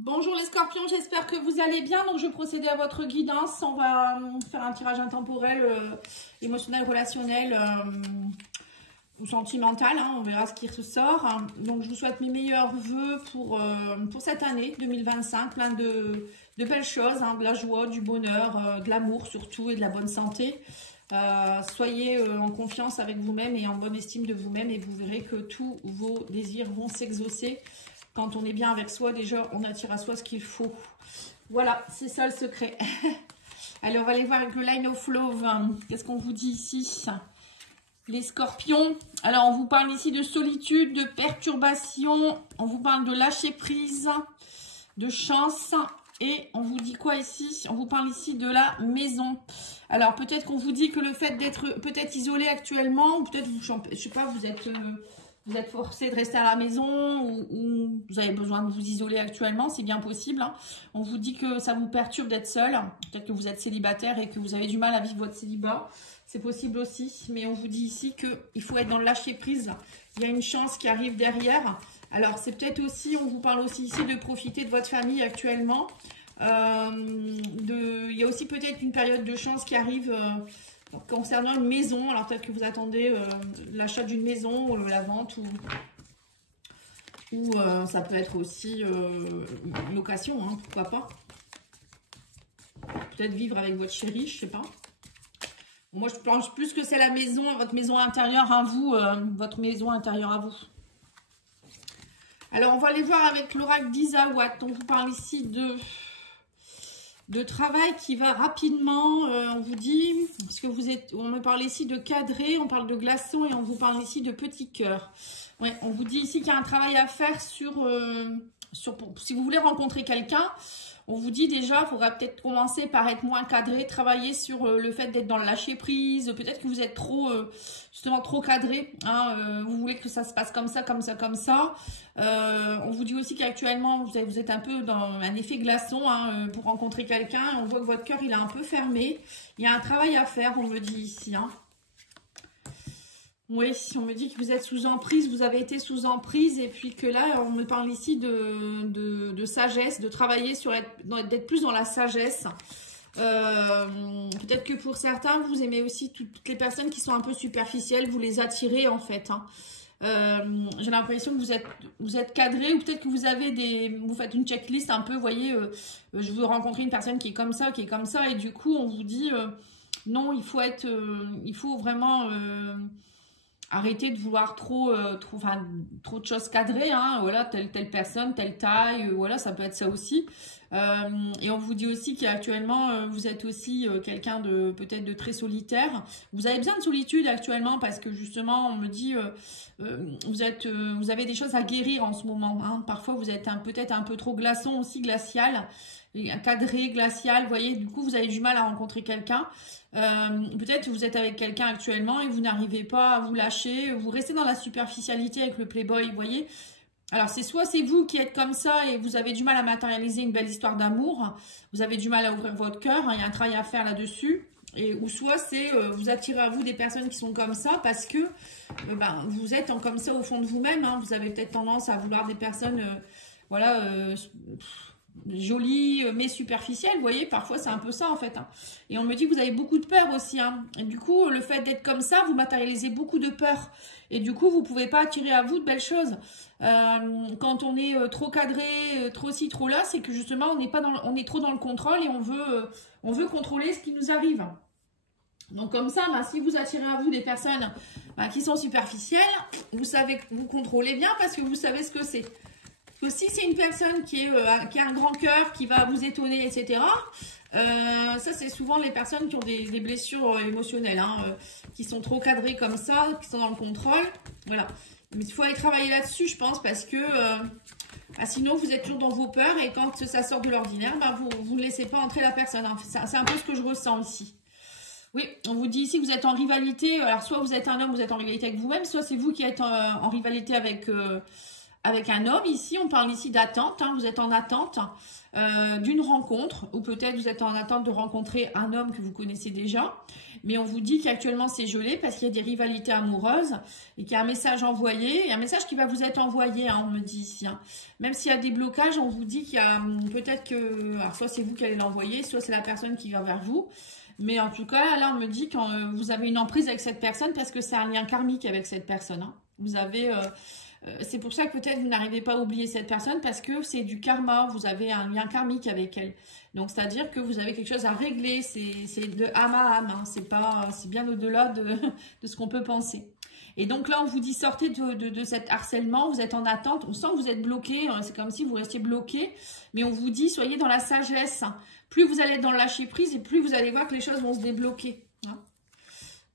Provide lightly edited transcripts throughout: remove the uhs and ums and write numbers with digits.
Bonjour les scorpions, j'espère que vous allez bien. Donc je vais procéder à votre guidance. On va faire un tirage intemporel, émotionnel, relationnel ou sentimental. On verra ce qui ressort. Donc je vous souhaite mes meilleurs vœux pour cette année 2025. Plein de belles choses, de la joie, du bonheur, de l'amour surtout et de la bonne santé. Soyez en confiance avec vous-même et en bonne estime de vous-même et vous verrez que tous vos désirs vont s'exaucer. Quand on est bien avec soi, déjà, on attire à soi ce qu'il faut. Voilà, c'est ça le secret. Allez, on va aller voir avec le Line of Love. Qu'est-ce qu'on vous dit ici? Les scorpions. Alors, on vous parle ici de solitude, de perturbation. On vous parle de lâcher prise, de chance. Et on vous dit quoi ici? On vous parle ici de la maison. Alors, peut-être qu'on vous dit que le fait d'être peut-être isolé actuellement, ou peut-être, je sais pas, vous êtes forcé de rester à la maison ou vous avez besoin de vous isoler actuellement, c'est bien possible. On vous dit que ça vous perturbe d'être seul. Peut-être que vous êtes célibataire et que vous avez du mal à vivre votre célibat. C'est possible aussi. Mais on vous dit ici qu'il faut être dans le lâcher-prise. Il y a une chance qui arrive derrière. Alors, c'est peut-être aussi, on vous parle aussi ici de profiter de votre famille actuellement. Il y a aussi peut-être une période de chance qui arrive... concernant une maison, alors peut-être que vous attendez l'achat d'une maison, la vente, ou ça peut être aussi une location, pourquoi pas. Peut-être vivre avec votre chéri, je sais pas. Moi, je pense plus que c'est la maison, votre maison intérieure à vous, votre maison intérieure à vous. Alors, on va aller voir avec l'oracle d'Isawat. On vous parle ici de travail qui va rapidement, on vous dit, parce que on me parle ici de cadré, on parle de glaçon et on vous parle ici de petit cœur. Ouais, on vous dit ici qu'il y a un travail à faire si vous voulez rencontrer quelqu'un, on vous dit déjà, il faudra peut-être commencer par être moins cadré, travailler sur le fait d'être dans le lâcher prise, peut-être que vous êtes justement trop cadré, vous voulez que ça se passe comme ça, comme ça, comme ça. On vous dit aussi qu'actuellement, vous êtes un peu dans un effet glaçon pour rencontrer quelqu'un. On voit que votre cœur, il est un peu fermé. Il y a un travail à faire, on me dit ici. Oui, on me dit que vous êtes sous emprise, vous avez été sous emprise et puis que là, on me parle ici de sagesse, de travailler sur d'être plus dans la sagesse. Peut-être que pour certains, vous aimez aussi toutes les personnes qui sont un peu superficielles, vous les attirez en fait. J'ai l'impression que vous êtes cadré ou peut-être que vous faites une checklist un peu, vous voyez, je veux rencontrer une personne qui est comme ça et du coup, on vous dit non, il faut vraiment... arrêtez de vouloir trop de choses cadrées, voilà, telle personne, telle taille, voilà, ça peut être ça aussi. Et on vous dit aussi qu'actuellement, vous êtes aussi quelqu'un de peut-être de très solitaire. Vous avez besoin de solitude actuellement parce que justement, on me dit, vous avez des choses à guérir en ce moment. Parfois, vous êtes peut-être un peu trop glaçon aussi, glacial, cadré, glacial, vous voyez, du coup, vous avez du mal à rencontrer quelqu'un. Peut-être que vous êtes avec quelqu'un actuellement et vous n'arrivez pas à vous lâcher, vous restez dans la superficialité avec le playboy, vous voyez. Alors soit c'est vous qui êtes comme ça et vous avez du mal à matérialiser une belle histoire d'amour, vous avez du mal à ouvrir votre cœur, il y a un travail à faire là-dessus, ou soit c'est vous attirez à vous des personnes qui sont comme ça parce que vous êtes comme ça au fond de vous-même, vous avez peut-être tendance à vouloir des personnes jolie mais superficielle, vous voyez, parfois c'est un peu ça en fait. Et on me dit que vous avez beaucoup de peur aussi. Et du coup, le fait d'être comme ça, vous matérialisez beaucoup de peur. Et du coup, vous ne pouvez pas attirer à vous de belles choses. Quand on est trop cadré, trop ci, trop là, c'est que justement, on est trop dans le contrôle et on veut contrôler ce qui nous arrive. Donc comme ça, si vous attirez à vous des personnes qui sont superficielles, vous savez que vous contrôlez bien parce que vous savez ce que c'est. Que si c'est une personne qui a un grand cœur, qui va vous étonner, etc., ça c'est souvent les personnes qui ont des blessures émotionnelles, qui sont trop cadrées comme ça, qui sont dans le contrôle, voilà. Mais il faut aller travailler là-dessus, je pense, parce que sinon vous êtes toujours dans vos peurs et quand ça sort de l'ordinaire, vous ne laissez pas entrer la personne. C'est un peu ce que je ressens ici. Oui, on vous dit ici que vous êtes en rivalité, alors soit vous êtes un homme, vous êtes en rivalité avec vous-même, soit c'est vous qui êtes en rivalité avec avec un homme ici. On parle ici d'attente, hein, vous êtes en attente d'une rencontre, ou peut-être vous êtes en attente de rencontrer un homme que vous connaissez déjà. Mais on vous dit qu'actuellement c'est gelé parce qu'il y a des rivalités amoureuses et qu'il y a un message envoyé, et un message qui va vous être envoyé, hein, on me dit ici. Hein. Même s'il y a des blocages, on vous dit qu'il y a peut-être que, alors soit c'est vous qui allez l'envoyer, soit c'est la personne qui vient vers vous. Mais en tout cas, là on me dit que vous avez une emprise avec cette personne parce que c'est un lien karmique avec cette personne. Hein. Vous avez... c'est pour ça que peut-être vous n'arrivez pas à oublier cette personne parce que c'est du karma, vous avez un lien karmique avec elle. Donc c'est-à-dire que vous avez quelque chose à régler, c'est de âme à âme, hein. C'est bien au-delà de ce qu'on peut penser. Et donc là on vous dit sortez de cet harcèlement, vous êtes en attente, on sent que vous êtes bloqué, c'est comme si vous restiez bloqué, mais on vous dit soyez dans la sagesse. Plus vous allez être dans le lâcher prise et plus vous allez voir que les choses vont se débloquer. Hein.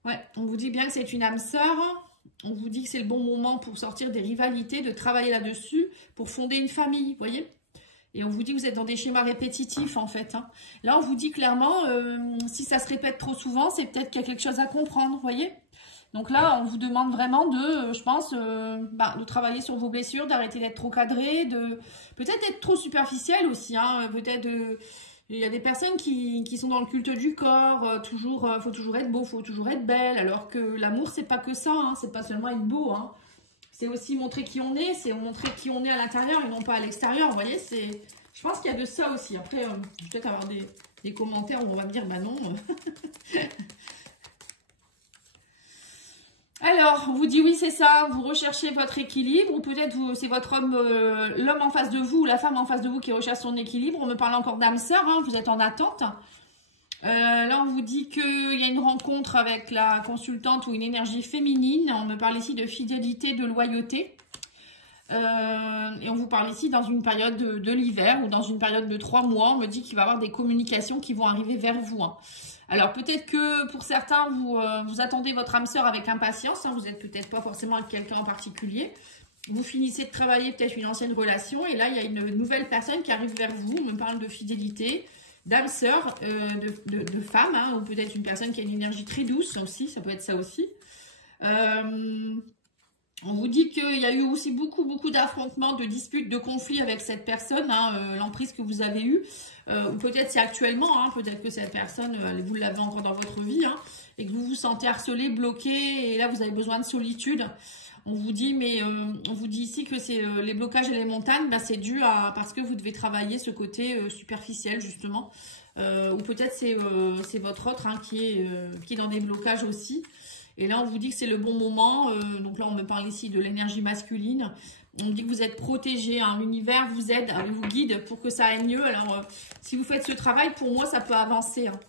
Ouais, on vous dit bien que c'est une âme sœur. On vous dit que c'est le bon moment pour sortir des rivalités, de travailler là-dessus, pour fonder une famille, vous voyez. Et on vous dit que vous êtes dans des schémas répétitifs, en fait. Hein. Là, on vous dit clairement, si ça se répète trop souvent, c'est peut-être qu'il y a quelque chose à comprendre, vous voyez. Donc là, on vous demande vraiment de, je pense, de travailler sur vos blessures, d'arrêter d'être trop cadré, de peut-être d'être trop superficiel aussi, hein, peut-être de... Il y a des personnes qui sont dans le culte du corps, faut toujours être beau, faut toujours être belle, alors que l'amour, c'est pas que ça, hein, c'est pas seulement être beau, hein. C'est aussi montrer qui on est, c'est montrer qui on est à l'intérieur et non pas à l'extérieur, vous voyez, je pense qu'il y a de ça aussi. Après, je vais peut-être avoir des commentaires où on va me dire, bah non. Alors, on vous dit oui, c'est ça, vous recherchez votre équilibre, ou peut-être c'est votre homme, l'homme en face de vous, ou la femme en face de vous qui recherche son équilibre. On me parle encore d'âme sœur, hein, vous êtes en attente. Là, on vous dit qu'il y a une rencontre avec la consultante ou une énergie féminine. On me parle ici de fidélité, de loyauté. Et on vous parle ici dans une période de l'hiver ou dans une période de 3 mois. On me dit qu'il va y avoir des communications qui vont arriver vers vous. Hein. Alors peut-être que pour certains, vous attendez votre âme sœur avec impatience. Hein, vous n'êtes peut-être pas forcément avec quelqu'un en particulier. Vous finissez de travailler peut-être une ancienne relation. Et là, il y a une nouvelle personne qui arrive vers vous. On me parle de fidélité, d'âme sœur, de femme. Hein, ou peut-être une personne qui a une énergie très douce aussi. Ça peut être ça aussi. On vous dit qu'il y a eu aussi beaucoup d'affrontements, de disputes, de conflits avec cette personne, hein, l'emprise que vous avez eue. Ou peut-être c'est actuellement, hein, peut-être que cette personne, vous l'avez encore dans votre vie, hein, et que vous vous sentez harcelé, bloqué, et là vous avez besoin de solitude. On vous dit, on vous dit ici que c'est les blocages et les montagnes, bah, c'est dû parce que vous devez travailler ce côté superficiel justement. Ou peut-être c'est votre autre, hein, qui est dans des blocages aussi. Et là, on vous dit que c'est le bon moment. Donc là, on me parle ici de l'énergie masculine. On dit que vous êtes protégé. Hein. L'univers vous aide, vous guide pour que ça aille mieux. Alors, si vous faites ce travail, pour moi, ça peut avancer. Hein.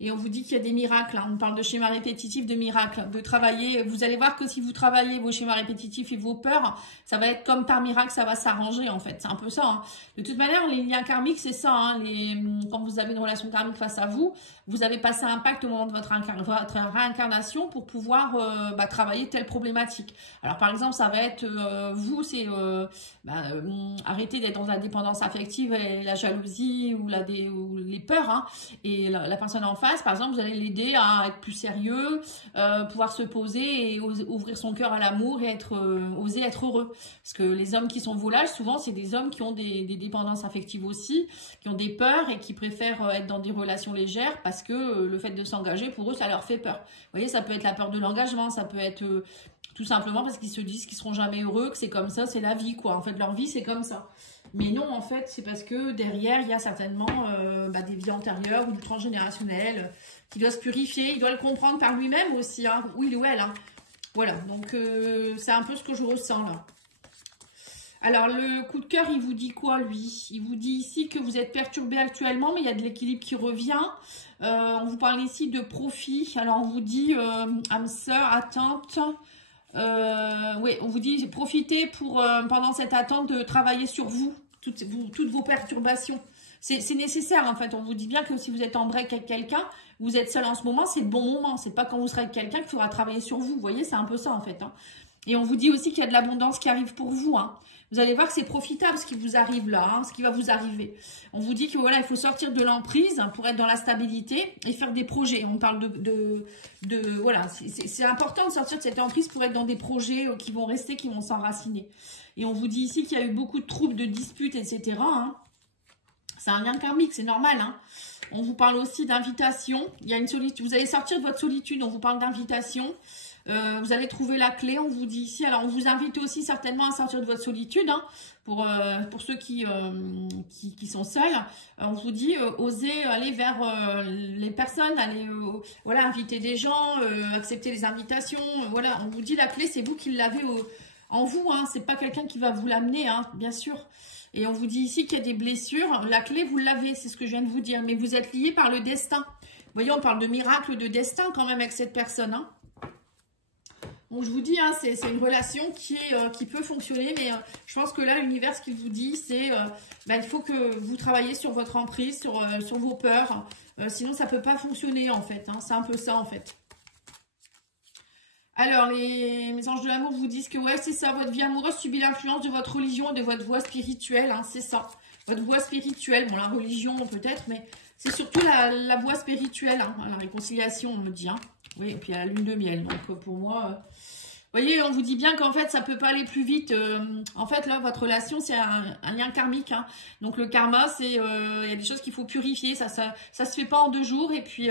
Et on vous dit qu'il y a des miracles. Hein. On parle de schémas répétitifs, de miracles. De travailler. Vous allez voir que si vous travaillez vos schémas répétitifs et vos peurs, ça va être comme par miracle, ça va s'arranger en fait. C'est un peu ça. Hein. De toute manière, les liens karmiques, c'est ça. Hein. Quand vous avez une relation karmique face à vous, vous avez passé un pacte au moment de votre réincarnation pour pouvoir travailler telle problématique. Alors par exemple, ça va être vous, c'est arrêter d'être dans la dépendance affective et la jalousie ou les peurs. Hein. Et la personne en face, par exemple, vous allez l'aider à être plus sérieux, pouvoir se poser et ouvrir son cœur à l'amour et oser être heureux. Parce que les hommes qui sont volages, souvent, c'est des hommes qui ont des dépendances affectives aussi, qui ont des peurs et qui préfèrent être dans des relations légères parce que le fait de s'engager, pour eux, ça leur fait peur. Vous voyez, ça peut être la peur de l'engagement, ça peut être tout simplement parce qu'ils se disent qu'ils seront jamais heureux, que c'est comme ça, c'est la vie, quoi. En fait, leur vie, c'est comme ça. Mais non, en fait, c'est parce que derrière, il y a certainement des vies antérieures ou du transgénérationnel qui doit se purifier. Il doit le comprendre par lui-même aussi, hein, ou il ou elle. Hein. Voilà, donc c'est un peu ce que je ressens là. Alors, le coup de cœur, il vous dit quoi, lui? Il vous dit ici que vous êtes perturbé actuellement, mais il y a de l'équilibre qui revient. On vous parle ici de profit. Alors, on vous dit, âme sœur, attente. Oui, on vous dit, profitez pendant cette attente de travailler sur vous, toutes vos perturbations. C'est nécessaire, en fait. On vous dit bien que si vous êtes en break avec quelqu'un, vous êtes seul en ce moment, c'est le bon moment. C'est pas quand vous serez avec quelqu'un qu'il faudra travailler sur vous. Vous voyez, c'est un peu ça, en fait. Hein. Et on vous dit aussi qu'il y a de l'abondance qui arrive pour vous. Hein. Vous allez voir que c'est profitable ce qui vous arrive là, hein, ce qui va vous arriver. On vous dit que voilà, il faut sortir de l'emprise pour être dans la stabilité et faire des projets. On parle voilà, c'est important de sortir de cette emprise pour être dans des projets qui vont rester, qui vont s'enraciner. Et on vous dit ici qu'il y a eu beaucoup de troubles, de disputes, etc. Hein. C'est un lien karmique, c'est normal. Hein. On vous parle aussi d'invitation. Il y a une solitude. Vous allez sortir de votre solitude. On vous parle d'invitation. Vous allez trouver la clé, on vous dit ici. Alors, on vous invite aussi certainement à sortir de votre solitude. Hein, pour ceux qui sont seuls. On vous dit, osez aller vers les personnes, aller voilà, inviter des gens, accepter les invitations. Voilà, on vous dit la clé, c'est vous qui l'avez en vous. Hein, c'est pas quelqu'un qui va vous l'amener, hein, bien sûr. Et on vous dit ici qu'il y a des blessures. La clé, vous l'avez, c'est ce que je viens de vous dire. Mais vous êtes liés par le destin. Vous voyez, on parle de miracle, de destin quand même avec cette personne. Hein. Donc, je vous dis, hein, c'est une relation qui peut fonctionner. Mais je pense que là, l'univers, ce qu'il vous dit, c'est il faut que vous travaillez sur votre emprise, sur vos peurs. Sinon, ça ne peut pas fonctionner, en fait. Hein. C'est un peu ça, en fait. Alors, mes anges de l'amour vous disent que ouais, c'est ça, votre vie amoureuse subit l'influence de votre religion et de votre voie spirituelle, hein, c'est ça. Votre voie spirituelle, bon, la religion peut-être, mais c'est surtout la voie spirituelle, hein, la réconciliation, on me dit. Hein. Oui, et puis la lune de miel, donc pour moi... Vous voyez, on vous dit bien qu'en fait, ça peut pas aller plus vite. En fait, là, votre relation, c'est un lien karmique. Hein. Donc, le karma, c'est... Il y a des choses qu'il faut purifier. Ça se fait pas en 2 jours. Et puis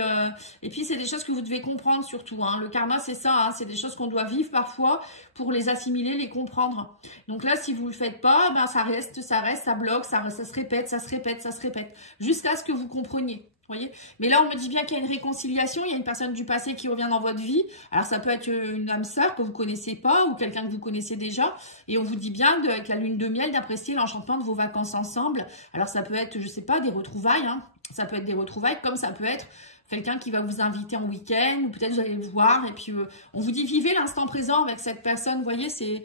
c'est des choses que vous devez comprendre surtout. Hein. Le karma, c'est ça. Hein. C'est des choses qu'on doit vivre parfois pour les assimiler, les comprendre. Donc là, si vous le faites pas, ben, ça reste, ça bloque, ça se répète, ça se répète, ça se répète. Jusqu'à ce que vous compreniez. Voyez, mais là, on me dit bien qu'il y a une réconciliation, il y a une personne du passé qui revient dans votre vie. Alors, ça peut être une âme sœur que vous ne connaissez pas ou quelqu'un que vous connaissez déjà. Et on vous dit bien, avec la lune de miel, d'apprécier l'enchantement de vos vacances ensemble. Alors, ça peut être, je sais pas, des retrouvailles. Hein. Ça peut être des retrouvailles, comme ça peut être quelqu'un qui va vous inviter en week-end. Ou peut-être vous allez le voir. Et puis, on vous dit, vivez l'instant présent avec cette personne. Vous voyez, c'est...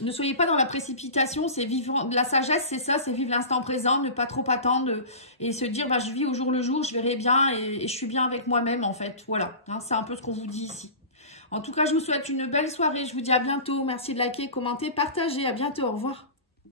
Ne soyez pas dans la précipitation, c'est vivre de la sagesse, c'est ça, c'est vivre l'instant présent, ne pas trop attendre et se dire bah, je vis au jour le jour, je verrai bien et je suis bien avec moi-même en fait. Voilà, hein, c'est un peu ce qu'on vous dit ici. En tout cas, je vous souhaite une belle soirée, je vous dis à bientôt, merci de liker, commenter, partager, à bientôt, au revoir.